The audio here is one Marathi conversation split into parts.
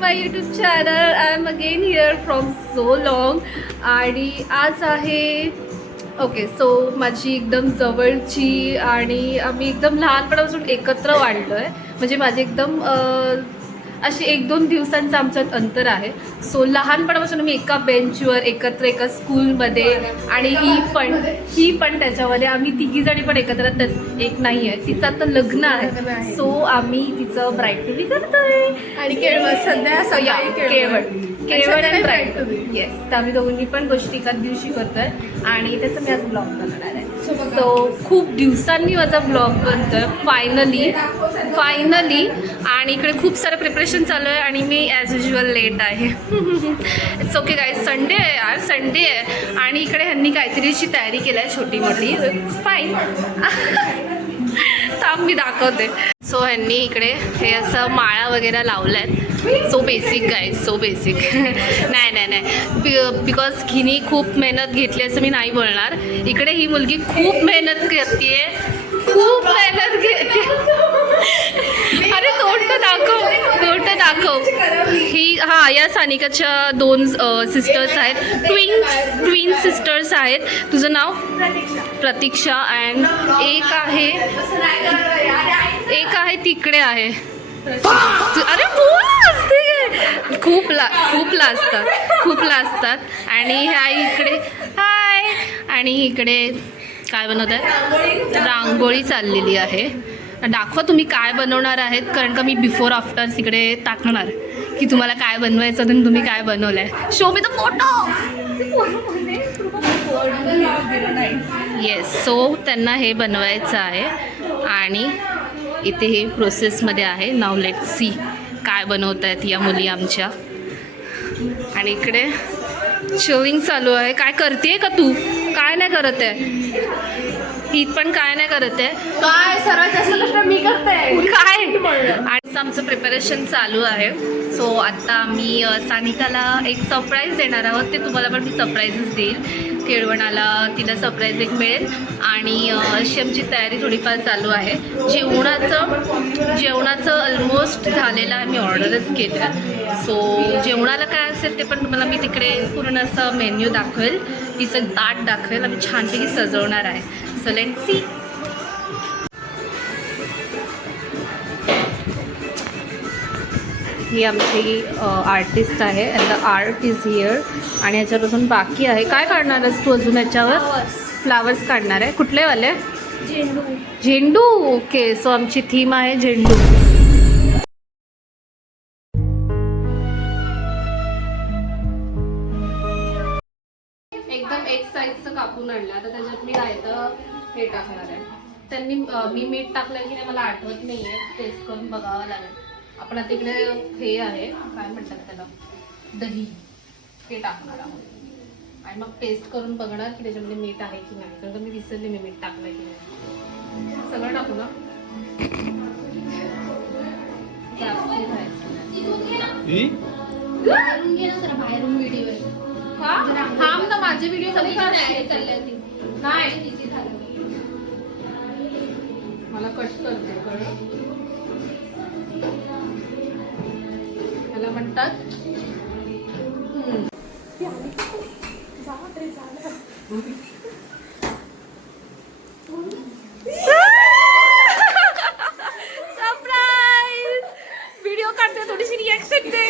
My YouTube channel. I am again here from so long. आणि आज आहे ओके सो माझी एकदम जवळची आणि आम्ही एकदम लहानपणापासून एकत्र वाढलो आहे. म्हणजे माझे एकदम अशी 1-2 दिवसांचं आमच्यात अंतर आहे. सो लहानपणापासून मी एका बेंचवर एकत्र एका स्कूलमध्ये आणि ही पण त्याच्यामध्ये आम्ही तिघीजणी पण एकत्र. एक नाही आहे तिचं आता लग्न आहे. सो आम्ही तिचं ब्राईड टू बी करतोय आणि केळवण सध्या केळवण आणि ब्राईड टू बी. येस, तर आम्ही दोघींनी पण गोष्टी एकाच दिवशी करतोय आणि त्याचं मी आज ब्लॉग बनवणार आहे. सो खूप दिवसांनी माझा ब्लॉग बनतोय फायनली. आणि इकडे खूप सारं प्रिपरेशन चालू आहे आणि मी ॲज युजल लेट आहे. इट्स ओके गाईज, संडे आहे यार, संडे आहे. आणि इकडे ह्यांनी काहीतरीची तयारी केली आहे छोटी मोठी. It's fine. थांब मी दाखवते. सो ह्यांनी इकडे हे असं माळा वगैरे लावल्या आहेत. So basic guys, so basic. नाही बिकॉज हिनी खूप मेहनत घेतली असं मी नाही बोलणार. इकडे ही मुलगी खूप मेहनत करते, खूप मेहनत घेते. अरे तोंड दाखव. ही या सानिकाच्या 2 सिस्टर्स आहेत. ट्विन सिस्टर्स आहेत. तुझं नाव प्रतीक्षा. अँड एक आहे तिकडे आहे. अरे खूप लाजतात. आणि ह्या इकडे हाय. आणि इकडे काय बनवत आहे? रांगोळी चाललेली आहे. दाखवा तुम्ही काय बनवणार आहेत, कारण का मी बिफोर आफ्टर्स इकडे टाकणार की तुम्हाला काय बनवायचं आणि तुम्ही काय बनवलंय. Show me the photo. Yes, so त्यांना हे बनवायचं आहे आणि इथे हे प्रोसेसमध्ये आहे. नाव लेट्स सी काय बनवत आहेत या मुली आमच्या. आणि इकडे चिलिंग चालू आहे. काय करते का तू? काय नाही करत आहे ही पण, काय नाही करत आहे. काय सर्वात जास्त कष्ट मी करते काय. आणि आमचं प्रिपरेशन चालू आहे. सो आता आम्ही सानिकाला एक सरप्राईज देणार आहोत. ते तुम्हाला पण मी सरप्राईजच देईल. केळवणाला तिला सरप्राईज एक मिळेल. आणि अशी आमची तयारी थोडीफार चालू आहे. जेवणाचं ऑलमोस्ट झालेलं आहे. मी ऑर्डरच केलं. सो जेवणाला काय असेल ते पण तुम्हाला मी तिकडे पूर्ण असं मेन्यू दाखवेल. तिचं ताट दाखवेल. आम्ही छानपैकी सजवणार आहे. So let's see. ही आमची आर्टिस्ट आहे. And the art is here. आणि ह्याच्यापासून बाकी आहे. काय काढणार आहेस तू अजून याच्यावर? फ्लावर्स काढणार आहे. कुठले वाले? झेंडू. ओके, सो आमची थीम आहे झेंडू. एकदम एक साईजचं कापून आणलं. आता त्याच्यात मी रायतं हे टाकणार आहे. त्यांनी मी मीठ टाकलं की नाही मला आठवत नाही आहे. टेस्ट करून बघावं लागेल. आपण आता इकडे हे आहे, काय म्हणतात त्याला, दही, ते टाकणार आहोत. आणि मग टेस्ट करून बघणार की त्याच्यामध्ये मीठ आहे की नाही. कारण मी विसरले मी मीठ टाकलं की नाही. सगळं टाकू ना. बाहेरून व्हिडिओ थांब ना, माझे व्हिडिओ सगळे नाही. मला कट करते कळलं. मला म्हणतात सरप्राईज. व्हिडिओ काढते, थोडीशी रिॲक्शन दे.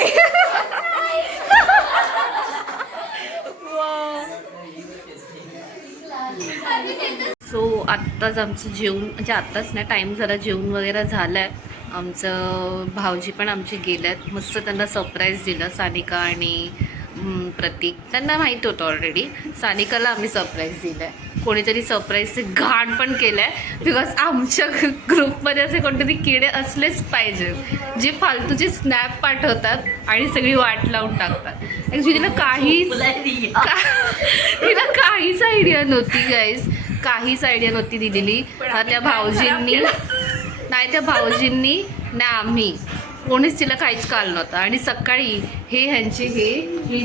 सो आत्ताच आमचं जेवण, म्हणजे आत्ताच नाही, टाईम जरा जेवण वगैरे झालं आहे. आमचं भाऊजी पण आमचे गेल्यात. मस्त त्यांना सरप्राईज दिलं. सानिका आणि प्रतीक, त्यांना माहीत होतं ऑलरेडी. सानिकाला आम्ही सरप्राईज दिलं आहे. कोणीतरी सरप्राईजचे घाण पण केलं आहे. बिकॉज आमच्या ग्रुपमध्ये असे कोणतरी किडे असलेच पाहिजे जे फालतूचे स्नॅप पाठवतात आणि सगळी वाट लावून टाकतात. ॲक्च्युली तिला काहीच आयडिया नव्हती गाईज, काहीच आयडिया नव्हती दिलेली. त्या भाऊजींनी ना आम्ही कोणीच तिला काहीच कळलं नव्हतं. आणि सकाळी हे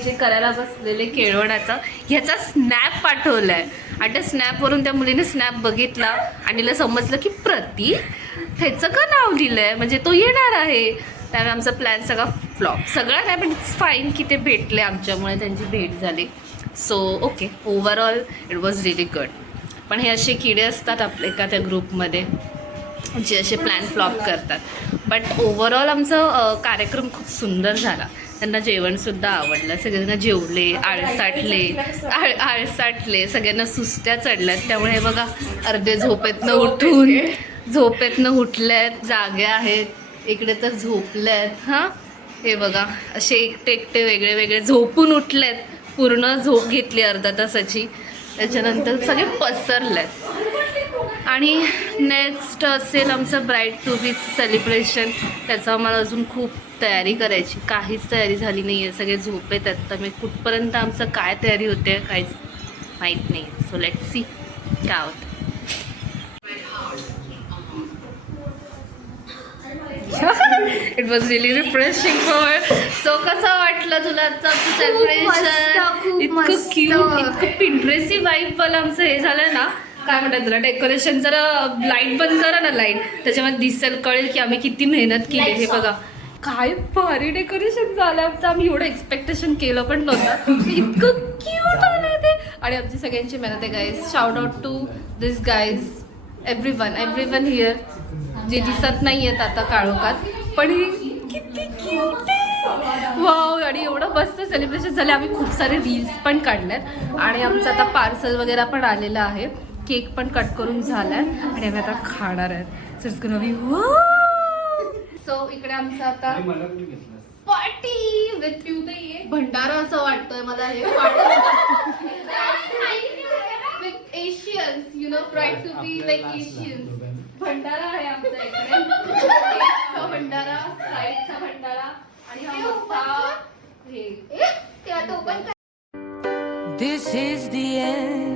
जे करायला बसलेले केळवणाचं ह्याचा स्नॅप पाठवला आहे. आणि त्या स्नॅपवरून त्या मुलीने स्नॅप बघितला आणि तिला समजलं की प्रतीक ह्याचं का नाव लिहिलं आहे, म्हणजे तो येणार आहे. त्यामुळे आमचा प्लॅन सगळा फ्लॉप. सगळा नाही पण इट्स फाईन की ते भेटले आमच्यामुळे, त्यांची भेट झाली. So okay, overall it was really good. पण हे असे किडे असतात आपले का त्या ग्रुपमध्ये जे असे प्लॅन फ्लॉप करतात. बट ओव्हरऑल आमचा कार्यक्रम खूप सुंदर झाला. त्यांना जेवणसुद्धा आवडलं, सगळ्यांना जेवले, आळसाटले, सगळ्यांना सुस्त्या चढल्यात. त्यामुळे हे बघा अर्धे झोपेतनं उठल्यात, जागे आहेत, इकडे तर झोपल्यात. हां, हे बघा असे एकटे वेगळे झोपून उठलेत, पूर्ण झोप घेतली अर्धा तासाची, त्याच्यानंतर सगळे पसरलेत. आणि नेक्स्ट असेल आमचं ब्राईड टू बी सेलिब्रेशन. त्याचं आम्हाला अजून खूप तयारी करायची, काहीच तयारी झाली नाही आहे, सगळे झोपेत आहेत. तर मी कुठपर्यंत आमचं काय तयारी होते काहीच माहीत नाही. सो लेट्स सी काय होतं. It was relief refreshing for. So कसं वाटलं तुला आजचं आमचं सेलिब्रेशन? इतकं क्यूट, इतकं पिंट्रेसी वाईब वाला आमचं हे झालं ना. काय म्हणतात तुला, डेकोरेशन जरा लाईट बंद करा ना, लाईट त्याच्यामध्ये दिसेल, कळेल की आम्ही किती मेहनत केली. हे बघा काय भारी डेकोरेशन झालं आमचं. आम्ही एवढं एक्सपेक्टेशन केलं पण नव्हतं, इतकं क्यूट आलं ते. आणि आमची सगळ्यांची मेहनत आहे guys. Shout out to this guys, everyone here, जे दिसत नाही आहेत आता काळोखात, पण किती क्यूट आहे. वाव. आणि एवढं मस्त सेलिब्रेशन झाले. आम्ही खूप सारे रील्स पण काढल्यात आणि आमचं आता पार्सल वगैरे पण आलेलं आहे. केक पण कट करून झालाय आणि आम्ही आता खाणार आहेत. So it's gonna be wow. So इकडे आमचं आता पार्टी विथ पिवते भंडारा असं वाटतोय मला हे. With Asians, you know, pride to be like Asians. Bhandara आहे आमचा इकडे. भंडारा, साईडचा भंडारा आणि हा मोठा हे. ते आता open This is the end.